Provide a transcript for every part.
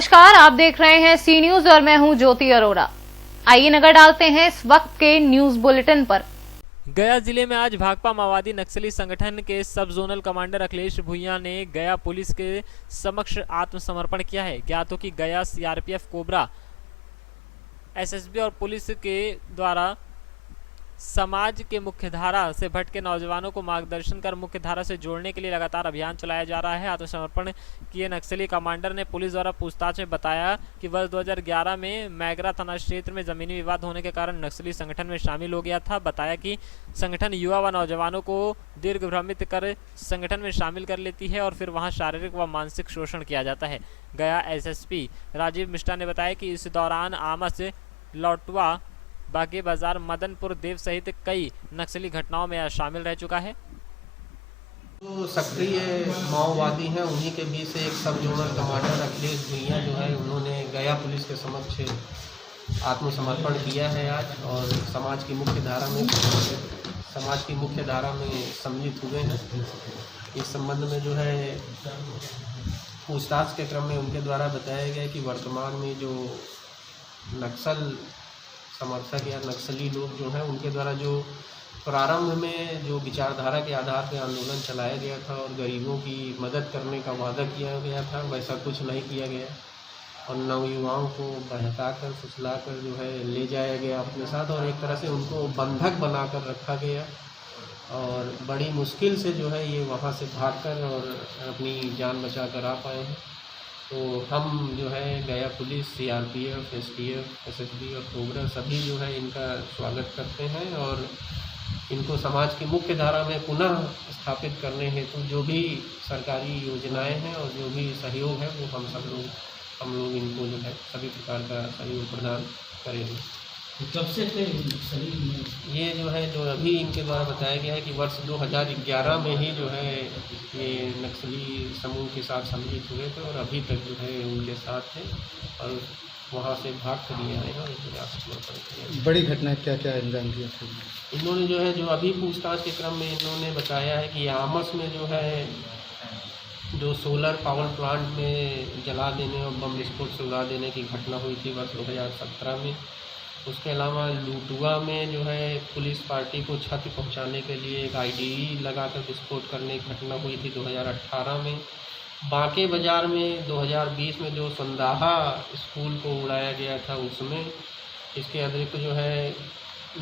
नमस्कार, आप देख रहे हैं सी न्यूज और मैं हूं ज्योति अरोड़ा। आइए नजर डालते हैं इस वक्त के न्यूज बुलेटिन पर। गया जिले में आज भाकपा माओवादी नक्सली संगठन के सब जोनल कमांडर अखिलेश भुइयां ने गया पुलिस के समक्ष आत्मसमर्पण किया है। ज्ञात हो कि गया सीआरपीएफ, कोबरा, एसएसबी और पुलिस के द्वारा समाज के मुख्यधारा से भटके नौजवानों को मार्गदर्शन कर मुख्यधारा से जोड़ने के लिए लगातार अभियान चलाया जा रहा है। आत्मसमर्पण किए नक्सली कमांडर ने पुलिस द्वारा पूछताछ में बताया कि वर्ष 2011 में मैगरा थाना क्षेत्र में जमीनी विवाद होने के कारण नक्सली संगठन में शामिल हो गया था। बताया कि संगठन युवा व नौजवानों को दीर्घभ्रमित कर संगठन में शामिल कर लेती है और फिर वहां शारीरिक व मानसिक शोषण किया जाता है। गया एसएसपी राजीव मिश्रा ने बताया कि इस दौरान आमस, लौटवा, बागे बाजार, मदनपुर देव सहित कई नक्सली घटनाओं में शामिल रह चुका है। जो सक्रिय माओवादी हैं उन्हीं के बीच से एक सब जोनल कमांडर अखिलेश भुइयां जो है उन्होंने गया पुलिस के समक्ष आत्मसमर्पण किया है आज, और समाज की मुख्य धारा में सम्मिलित हुए हैं। इस संबंध में जो है पूछताछ के क्रम में उनके द्वारा बताया गया कि वर्तमान में जो नक्सल समर्थक या नक्सली लोग जो हैं उनके द्वारा जो प्रारंभ में जो विचारधारा के आधार पर आंदोलन चलाया गया था और गरीबों की मदद करने का वादा किया गया था, वैसा कुछ नहीं किया गया और नवयुवाओं को बहकाकर फुसलाकर जो है ले जाया गया अपने साथ और एक तरह से उनको बंधक बनाकर रखा गया और बड़ी मुश्किल से जो है ये वहाँ से भागकर और अपनी जान बचा कर आ पाए हैं। तो हम जो है गया पुलिस, सीआरपीएफ, एसटीएफ, एसएसबी और कोबरा सभी जो है इनका स्वागत करते हैं और इनको समाज की मुख्य धारा में पुनः स्थापित करने हेतु जो भी सरकारी योजनाएं हैं और जो भी सहयोग है वो हम लोग इनको जो है सभी प्रकार का सहयोग प्रदान करेंगे। कब से थे ये जो है जो अभी इनके द्वारा बताया गया है कि वर्ष 2011 में ही जो है ये नक्सली समूह के साथ सम्मिलित हुए थे और अभी तक जो है उनके साथ थे और वहाँ से भाग कर लिए आए हैं और आत्मसमर्पण किया। बड़ी घटना क्या क्या अंजाम दिया इन्होंने जो है जो अभी पूछताछ के क्रम में इन्होंने बताया है कि आमस में जो है जो सोलर पावर प्लांट में जला देने और बम विस्फोट से उड़ा देने की घटना हुई थी वर्ष 2017 में। उसके अलावा लूटुआ में जो है पुलिस पार्टी को क्षति पहुंचाने के लिए एक आईडी लगाकर विस्फोट करने की घटना हुई थी 2018 में। बाके बाज़ार में 2020 में जो संदाहा स्कूल को उड़ाया गया था उसमें। इसके अतिरिक्त जो है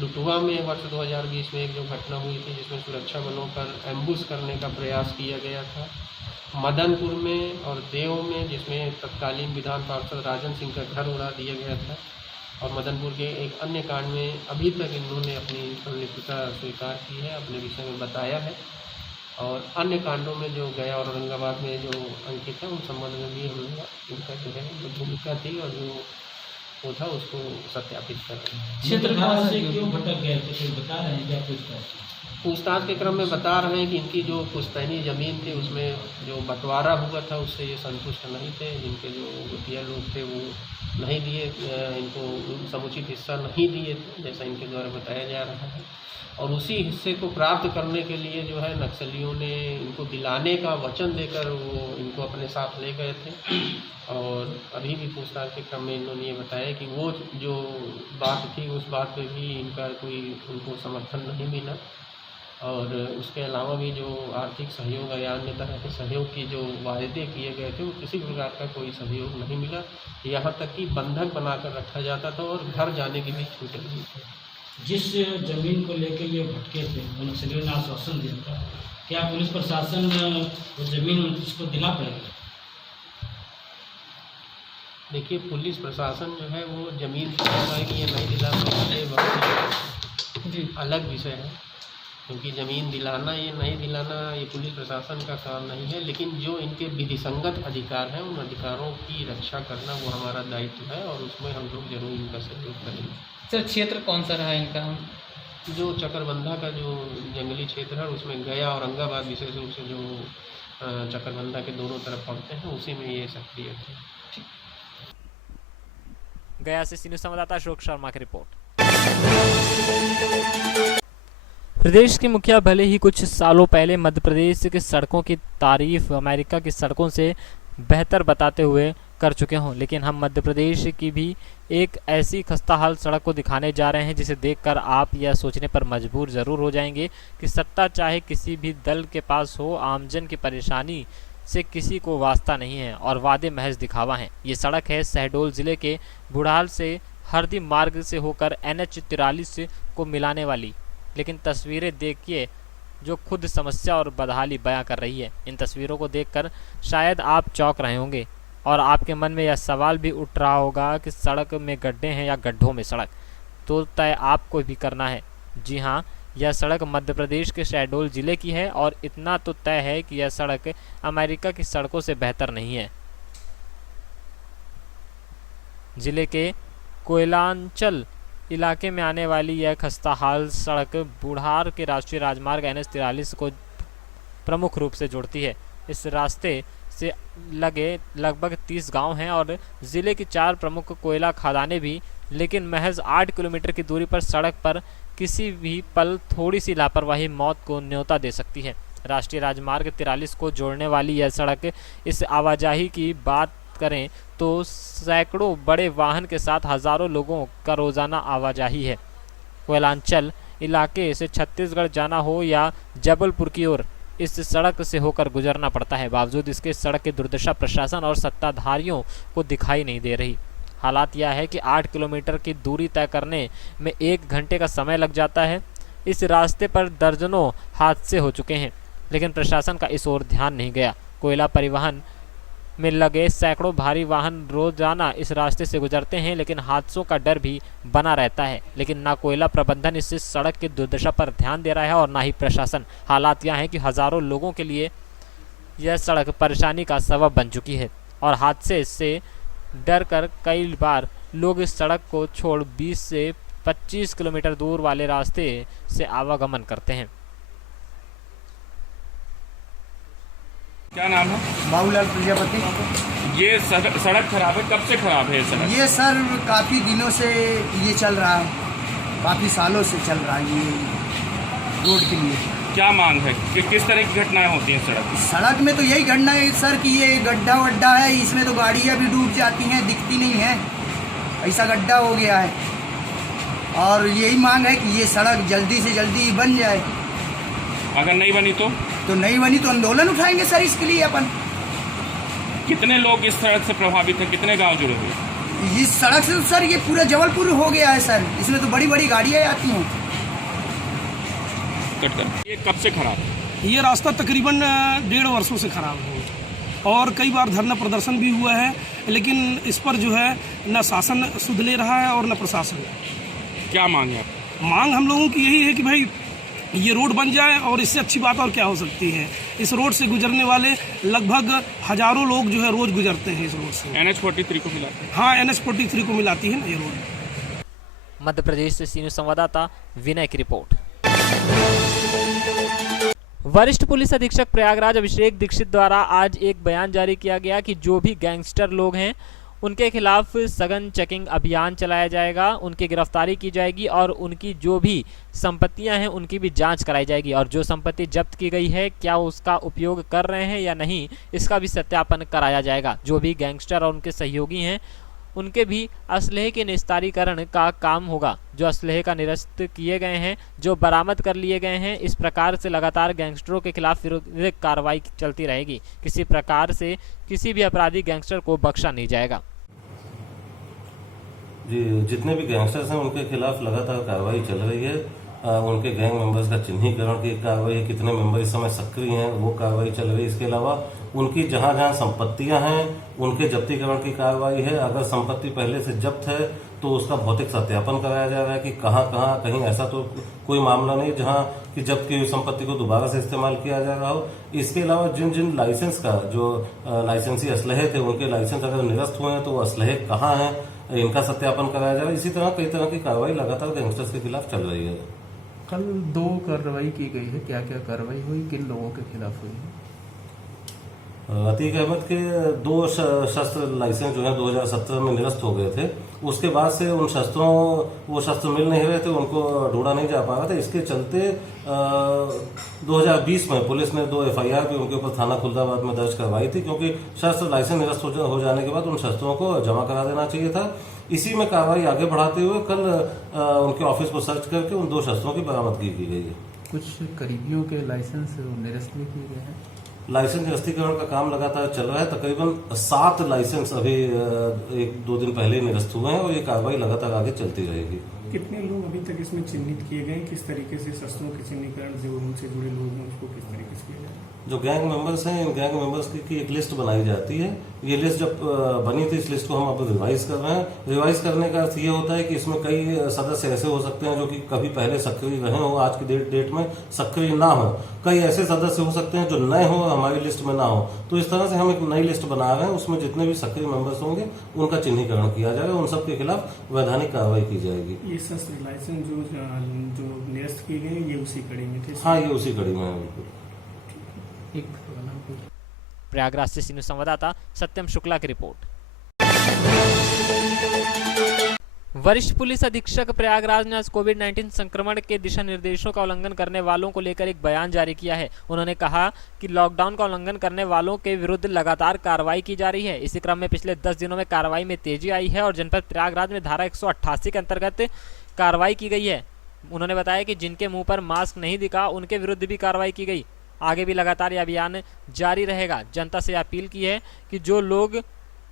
लुटुआ में वर्ष 2020 में एक जो घटना हुई थी जिसमें सुरक्षा बलों पर एम्बुश करने का प्रयास किया गया था। मदनपुर में और देव में जिसमें तत्कालीन विधान पार्षद राजन सिंह का घर उड़ा दिया गया था और मदनपुर के एक अन्य कांड में अभी तक इन्होंने अपनी संलिप्तता स्वीकार की है, अपने विषय में बताया है और अन्य कांडों में जो गया और औरंगाबाद में जो अंकित है उन संबंध में भी हम इनका जो है जो भूमिका थी और जो वो था उसको सत्यापित कर रहे हैं। क्षेत्र से क्यों भटक गए थे बता रहे हैं क्या? पूछताछ के क्रम में बता रहे हैं कि इनकी जो पुश्तैनी ज़मीन थी उसमें जो बंटवारा हुआ था उससे ये संतुष्ट नहीं थे। जिनके जो रुपया लोग थे वो नहीं दिए, इनको समुचित हिस्सा नहीं दिए थे जैसा इनके द्वारा बताया जा रहा है और उसी हिस्से को प्राप्त करने के लिए जो है नक्सलियों ने इनको दिलाने का वचन देकर वो इनको अपने साथ ले गए थे और अभी भी पूछताछ के क्रम में इन्होंने ये बताया कि वो जो बात थी उस बात पे भी इनका कोई उनको समर्थन नहीं मिला और उसके अलावा भी जो आर्थिक सहयोग या अन्य तरह के सहयोग की जो वायदे किए गए थे वो किसी प्रकार का कोई सहयोग नहीं मिला। यहाँ तक कि बंधक बनाकर रखा जाता था और घर जाने की भी छूट नहीं थी। जिस जमीन को लेकर ये भटके थे नक्सलियों ने आश्वासन दिया था, क्या पुलिस प्रशासन वो जमीन उसको दिला पाएगा? देखिए पुलिस प्रशासन जो है वो ज़मीन दिला पाएगी या नहीं दिला पाएगी बहुत अलग विषय है, क्योंकि ज़मीन दिलाना ये नहीं दिलाना ये पुलिस प्रशासन का काम नहीं है, लेकिन जो इनके विधिसंगत अधिकार हैं उन अधिकारों की रक्षा करना वो हमारा दायित्व है और उसमें हम लोग जरूर इनका सहयोग करेंगे। सर क्षेत्र कौन सा रहा इनका? जो चकरबंधा का जो जंगली क्षेत्र है उसमें गया औरंगाबाद विशेष रूप से जो चकरबंधा के दोनों तरफ पड़ते हैं उसी में ये सक्रिय थे। गया से सी न्यूज़ संवाददाता अशोक शर्मा की रिपोर्ट। प्रदेश के मुखिया भले ही कुछ सालों पहले मध्य प्रदेश की सड़कों की तारीफ अमेरिका की सड़कों से बेहतर बताते हुए कर चुके हों, लेकिन हम मध्य प्रदेश की भी एक ऐसी खस्ताहाल सड़क को दिखाने जा रहे हैं जिसे देखकर आप यह सोचने पर मजबूर ज़रूर हो जाएंगे कि सत्ता चाहे किसी भी दल के पास हो, आमजन की परेशानी से किसी को वास्ता नहीं है और वादे महज दिखावा हैं। ये सड़क है शहडोल ज़िले के बुढ़ाल से हरदी मार्ग से होकर NH 43 को मिलाने वाली। लेकिन तस्वीरें देखिए जो खुद समस्या और बदहाली बयां कर रही है। इन तस्वीरों को देखकर शायद आप चौंक रहे होंगे और आपके मन में यह सवाल भी उठ रहा होगा कि सड़क में गड्ढे हैं या गड्ढों में सड़क, तो तय आपको भी करना है। जी हाँ, यह सड़क मध्य प्रदेश के शहडोल ज़िले की है और इतना तो तय है कि यह सड़क अमेरिका की सड़कों से बेहतर नहीं है। ज़िले के कोयलांचल इलाके में आने वाली यह खस्ताहाल सड़क बुढ़ार के राष्ट्रीय राजमार्ग NH 43 को प्रमुख रूप से जोड़ती है। इस रास्ते से लगे लगभग 30 गांव हैं और ज़िले की 4 प्रमुख कोयला खदानें भी, लेकिन महज 8 किलोमीटर की दूरी पर सड़क पर किसी भी पल थोड़ी सी लापरवाही मौत को न्योता दे सकती है। राष्ट्रीय राजमार्ग 43 को जोड़ने वाली यह सड़क, इस आवाजाही की बात करें तो सैकड़ों बड़े वाहन के साथ हजारों लोगों का रोजाना आवाजाही है। कोयलांचल इलाके से छत्तीसगढ़ जाना हो या जबलपुर की ओर इस सड़क से होकर गुजरना पड़ता है। बावजूद इसके सड़क की दुर्दशा प्रशासन और सत्ताधारियों को दिखाई नहीं दे रही। हालात यह है कि 8 किलोमीटर की दूरी तय करने में 1 घंटे का समय लग जाता है। इस रास्ते पर दर्जनों हादसे हो चुके हैं, लेकिन प्रशासन का इस ओर ध्यान नहीं गया। कोयला परिवहन में लगे सैकड़ों भारी वाहन रोजाना इस रास्ते से गुजरते हैं, लेकिन हादसों का डर भी बना रहता है। लेकिन ना कोयला प्रबंधन इस सड़क की दुर्दशा पर ध्यान दे रहा है और ना ही प्रशासन। हालात यह है कि हजारों लोगों के लिए यह सड़क परेशानी का सबब बन चुकी है और हादसे से डर कर कई बार लोग इस सड़क को छोड़ 20 से 25 किलोमीटर दूर वाले रास्ते से आवागमन करते हैं। क्या नाम है? बाबूलाल प्रजापति। ये सड़क खराब है, कब से खराब है ये सड़क? ये सर काफ़ी दिनों से ये चल रहा है, काफ़ी सालों से चल रहा है ये रोड के लिए। क्या मांग है कि किस तरह की घटनाएं होती हैं सड़क में? तो यही घटना है सर कि ये गड्ढा वड्ढा है, इसमें तो गाड़ियाँ भी डूब जाती हैं, दिखती नहीं है, ऐसा गड्ढा हो गया है। और यही मांग है कि ये सड़क जल्दी से जल्दी बन जाए। अगर नहीं बनी तो नहीं बनी तो आंदोलन उठाएंगे सर इसके लिए अपन। कितने लोग इस सड़क से प्रभावित हैं, कितने गांव जुड़े हुए? इस सड़क से तो सर ये पूरा जबलपुर हो गया है सर, इसमें तो बड़ी बड़ी गाड़ियाँ आती हैं। ये कब से खराब है? ये रास्ता तकरीबन 1.5 वर्षों से खराब है और कई बार धरना प्रदर्शन भी हुआ है, लेकिन इस पर जो है न शासन सुध ले रहा है और न प्रशासन। क्या मांग है? मांग हम लोगों की यही है कि भाई ये रोड बन जाए और इससे अच्छी बात और क्या हो सकती है। इस रोड से गुजरने वाले लगभग हजारों लोग जो है रोज गुजरते हैं इस रोड से। NH 43 को मिलाती है? हाँ, NH 43 को मिलाती है ना ये रोड। मध्य प्रदेश से सीनियर संवाददाता विनय की रिपोर्ट। वरिष्ठ पुलिस अधीक्षक प्रयागराज अभिषेक दीक्षित द्वारा आज एक बयान जारी किया गया कि जो भी गैंगस्टर लोग हैं उनके खिलाफ सघन चेकिंग अभियान चलाया जाएगा, उनकी गिरफ्तारी की जाएगी और उनकी जो भी संपत्तियां हैं उनकी भी जांच कराई जाएगी और जो संपत्ति जब्त की गई है क्या उसका उपयोग कर रहे हैं या नहीं, इसका भी सत्यापन कराया जाएगा। जो भी गैंगस्टर और उनके सहयोगी हैं उनके भी असलहे के निस्तारीकरण का काम होगा। जो असलहे का निरस्त किए गए हैं, जो बरामद कर लिए गए हैं, इस प्रकार से लगातार गैंगस्टरों के खिलाफ विरोधी कार्रवाई चलती रहेगी। किसी प्रकार से किसी भी अपराधी गैंगस्टर को बख्शा नहीं जाएगा। जी, जितने भी गैंगस्टर्स हैं उनके खिलाफ लगातार कार्रवाई चल रही है। उनके गैंग मेंबर्स का चिन्हीकरण की कार्रवाई, कितने मेंबर इस समय सक्रिय हैं वो कार्रवाई चल रही है। इसके अलावा उनकी जहां जहां संपत्तियां हैं उनके जब्तीकरण की कार्रवाई है। अगर संपत्ति पहले से जब्त है तो उसका भौतिक सत्यापन कराया जा रहा है कि कहां कहीं ऐसा तो कोई मामला नहीं जहां कि जब्त की हुई संपत्ति को दोबारा से इस्तेमाल किया जा रहा हो। इसके अलावा जिन जिन लाइसेंस का जो लाइसेंसी असलहे थे उनके लाइसेंस अगर निरस्त हुए हैं तो वो असलहे कहाँ हैं इनका सत्यापन कराया जा रहा है। इसी तरह कई तरह की कार्रवाई लगातार गैंगस्टर्स के खिलाफ चल रही है। कल 2 कार्रवाई की गई है, क्या क्या कार्रवाई हुई, किन लोगों के खिलाफ हुई है? अतीक अहमद के 2 शस्त्र लाइसेंस जो है 2017 में निरस्त हो गए थे उसके बाद से उन शस्त्रों वो शस्त्र मिल नहीं रहे थे, उनको ढूंढा नहीं जा पा रहा था। इसके चलते 2020 में पुलिस ने 2 FIR भी उनके ऊपर थाना खुलदाबाद में दर्ज करवाई थी, क्योंकि शस्त्र लाइसेंस निरस्त हो जाने के बाद उन शस्त्रों को जमा करा देना चाहिए था। इसी में कार्रवाई आगे बढ़ाते हुए कल उनके ऑफिस को सर्च करके उन 2 शस्त्रों की बरामदगी की गई है। कुछ करीबियों के लाइसेंस निरस्त भी किए गए हैं। लाइसेंस निरस्तीकरण का काम लगातार चल रहा है। तकरीबन 7 लाइसेंस अभी 1-2 दिन पहले निरस्त हुए हैं और ये कार्रवाई लगातार आगे चलती रहेगी। कितने लोग अभी तक इसमें चिन्हित किए गए, किस तरीके से शस्त्रों के चिन्हीकरण जो उनसे जुड़े लोग हैं उसको किस तरीके से किया जाए? जो गैंग मेंबर्स हैं, इन गैंग मेंबर्स की एक लिस्ट बनाई जाती है। ये लिस्ट जब बनी थी, इस लिस्ट को हम अब रिवाइज कर रहे हैं। रिवाइज करने का अर्थ ये होता है कि इसमें कई सदस्य ऐसे हो सकते हैं जो कि कभी पहले सक्रिय रहे हो, आज की डेट में सक्रिय ना हो। कई ऐसे सदस्य हो सकते हैं जो नए हो, हमारी लिस्ट में ना हो। तो इस तरह से हम एक नई लिस्ट बना रहे हैं, उसमें जितने भी सक्रिय मेंबर्स होंगे उनका चिन्हीकरण किया जाएगा, उन सबके खिलाफ वैधानिक कार्रवाई की जाएगी। ये शस्त्र लाइसेंस जो निरस्त किए गए ये उसी कड़ी में थे? हाँ, ये उसी कड़ी में है। बिल्कुल। प्रयागराज से सीनियर संवाददाता सत्यम शुक्ला की रिपोर्ट। वरिष्ठ पुलिस अधीक्षक प्रयागराज ने आज कोविड-19 संक्रमण के दिशा निर्देशों का उल्लंघन करने वालों को लेकर एक बयान जारी किया है। उन्होंने कहा कि लॉकडाउन का उल्लंघन करने वालों के विरुद्ध लगातार कार्रवाई की जा रही है। इसी क्रम में पिछले 10 दिनों में कार्रवाई में तेजी आई है और जनपद प्रयागराज में धारा 188 के अंतर्गत कार्रवाई की गई है। उन्होंने बताया कि जिनके मुंह पर मास्क नहीं दिखा उनके विरुद्ध भी कार्रवाई की गई। आगे भी लगातार यह अभियान जारी रहेगा। जनता से अपील की है कि जो लोग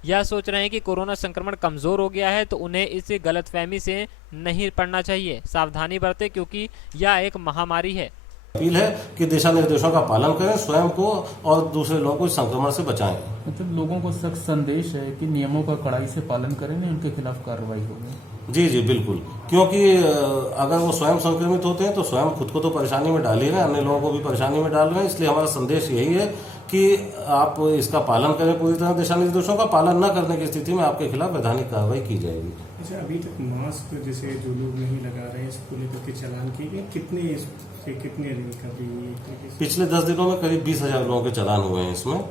यह सोच रहे हैं कि कोरोना संक्रमण कमजोर हो गया है तो उन्हें इस गलतफहमी से नहीं पड़ना चाहिए, सावधानी बरतें क्योंकि यह एक महामारी है। अपील है कि दिशा निर्देशों का पालन करें, स्वयं को और दूसरे लोगों को संक्रमण से बचाएं। मतलब लोगों को सख्त संदेश है कि नियमों का कड़ाई से पालन करें, नहीं उनके खिलाफ कार्रवाई होगी। जी बिल्कुल, क्योंकि अगर वो स्वयं संक्रमित होते हैं तो स्वयं खुद को तो परेशानी में डाल ही रहे हैं, अन्य लोगों को भी परेशानी में डाल रहे हैं। इसलिए हमारा संदेश यही है कि आप इसका पालन करें पूरी तरह। दिशा निर्देशों का पालन न करने की स्थिति में आपके खिलाफ वैधानिक कार्रवाई की जाएगी। अच्छा, अभी तक मास्क जैसे जो लोग नहीं लगा रहे हैं इसको लेकर के चालान किए गए, कितने पिछले 10 दिनों में करीब 20,000 लोगों के चालान हुए हैं इसमें,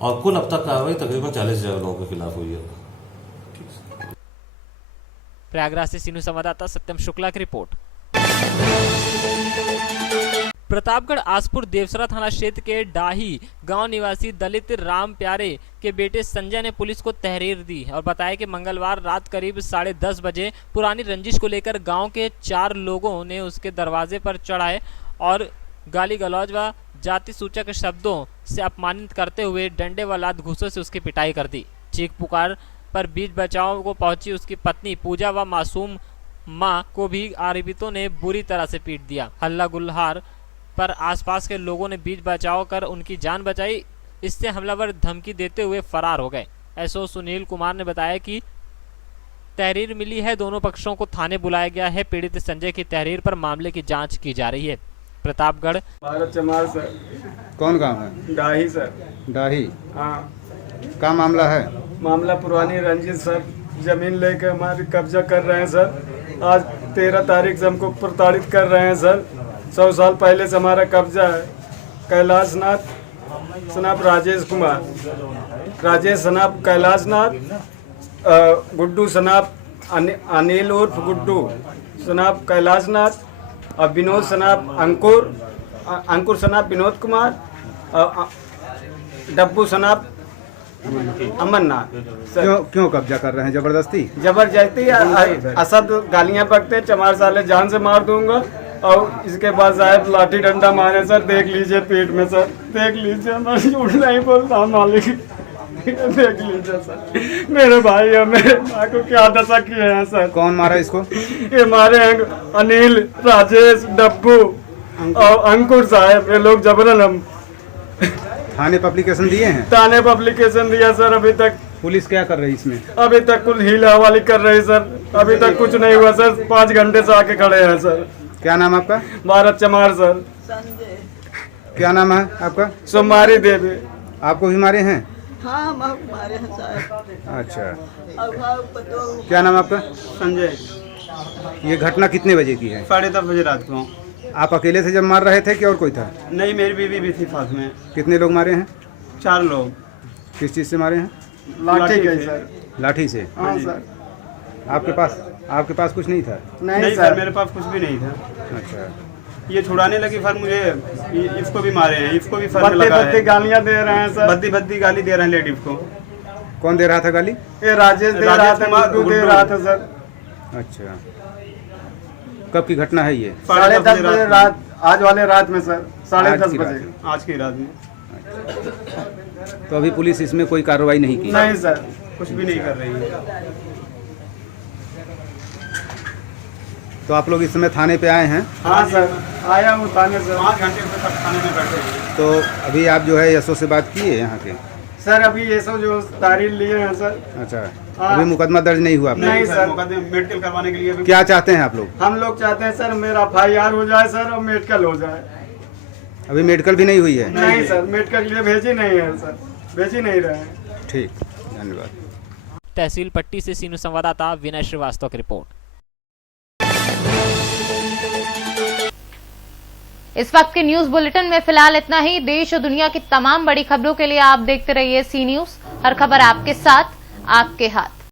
और कुल अब तक कार्रवाई तकरीबन 40,000 लोगों के खिलाफ हुई है। प्रयागराज से सीनियर संवाददाता सत्यम शुक्ला की रिपोर्ट। प्रतापगढ़ आसपुर देवसरा थाना क्षेत्र के डाही गांव निवासी दलित राम प्यारे के बेटे संजय ने पुलिस को तहरीर दी और बताया कि मंगलवार रात करीब 10:30 बजे पुरानी रंजिश को लेकर गांव के 4 लोगों ने उसके दरवाजे पर चढ़ाए और गाली गलौज व जाति सूचक शब्दों से अपमानित करते हुए डंडे व लात घूंसों से उसकी पिटाई कर दी। चीख पुकार पर बीच बचाव को पहुंची उसकी पत्नी पूजा व मासूम मां को भी आरोपितों ने बुरी तरह से पीट दिया। हल्ला गुल्हार पर आसपास के लोगों ने बीच बचाव कर उनकी जान बचाई। इससे हमलावर धमकी देते हुए फरार हो गए। एसओ सुनील कुमार ने बताया कि तहरीर मिली है, दोनों पक्षों को थाने बुलाया गया है। पीड़ित संजय की तहरीर पर मामले की जांच की जा रही है। प्रतापगढ़ भारत चमार सर। कौन गांव है? डाही सर। डाही? हाँ। क्या मामला है? मामला पुरानी रंजिश सर, जमीन लेके हमारी कब्जा कर रहे हैं सर। आज 13 तारीख से हमको प्रताड़ित कर रहे हैं सर। 100 साल पहले से हमारा कब्जा है। कैलाश नाथ सनाब राजेश कुमार, राजेश सनाब कैलाश नाथ, गुड्डू सनाब अनिल उर्फ गुड्डू सनाब कैलाश नाथ और विनोद सनाब अंकुर सनाब विनोद कुमार, डब्बू सनाब अमरनाथ। क्यों कब्जा कर रहे हैं? जबरदस्ती असद गालियां बकते, चमार साले जान से मार दूंगा और इसके बाद साहब लाठी डंडा मारे सर। देख लीजिए पीठ में सर, देख लीजिए, मैं झूठ नहीं बोलता मालिक, देख लीजिए सर। मेरे भाई और मेरे माँ को क्या दशा किए हैं सर। कौन मारा इसको? ये मारे हैं अनिल, राजेश, डब्बू और अंकुर साहब। ये लोग जबरन हम थाने पर एप्लीकेशन दिए हैं? थाने पर एप्लीकेशन दिया सर। अभी तक पुलिस क्या कर रही है इसमें? अभी तक कुछ हीला हवाली कर रही सर। अभी तक कुछ नहीं हुआ सर। 5 घंटे से आके खड़े हैं सर। क्या नाम आपका? भारत चमार सर। क्या नाम है आपका? सोमारी देवी। आपको भी मारे हैं? हाँ, मारे हैं साहब। अच्छा, क्या नाम आपका? संजय। ये घटना कितने बजे की है? 10:30 बजे रात को। आप अकेले थे जब मार रहे थे कि और कोई था? नहीं, मेरी बीवी भी थी साथ में। कितने लोग मारे हैं? 4 लोग। किस चीज़ से मारे हैं? लाठी से सर। लाठी से? हाँ सर। आपके पास कुछ नहीं था? नहीं सर, मेरे पास कुछ भी नहीं था। अच्छा, ये छुड़ाने लगी फिर मुझे इसको भी मारे हैं, इसको भी फर में लगा है। बद्दी गालियां दे रहे हैं सर, बद्दी गाली दे रहे हैं लेडीज को। कौन दे रहा था गाली? ये राजेश दे रहा था सर। अच्छा, कब की घटना है ये? 10:30 बजे रात, आज वाले रात में सर, 10:30 बजे आज की रात में। तो अभी पुलिस इसमें कोई कार्रवाई नहीं की? नहीं सर, कुछ भी नहीं कर रही है। तो आप लोग इस समय थाने पे आए हैं? हाँ सर, आया हूँ थाने से, 5 घंटे से तक थाने में बैठे हैं। तो अभी आप जो है एसओ से बात किए यहाँ के? सर अभी ये सब जो तारीख लिए हैं सर। अच्छा, अभी मुकदमा दर्ज नहीं हुआ? नहीं सर, मुकदमे मेडिकल करवाने के लिए। क्या चाहते हैं आप लोग? हम लोग चाहते हैं सर मेरा FIR हो जाए सर और मेडिकल हो जाए। अभी मेडिकल भी नहीं हुई है? नहीं सर, मेडिकल के लिए भेजी नहीं है सर, भेजी नहीं रहे हैं। ठीक, धन्यवाद। तहसील पट्टी से सीनू संवाददाता विनय श्रीवास्तव की रिपोर्ट। इस वक्त के न्यूज बुलेटिन में फिलहाल इतना ही। देश और दुनिया की तमाम बड़ी खबरों के लिए आप देखते रहिए सी न्यूज। हर खबर आपके साथ, आपके हाथ।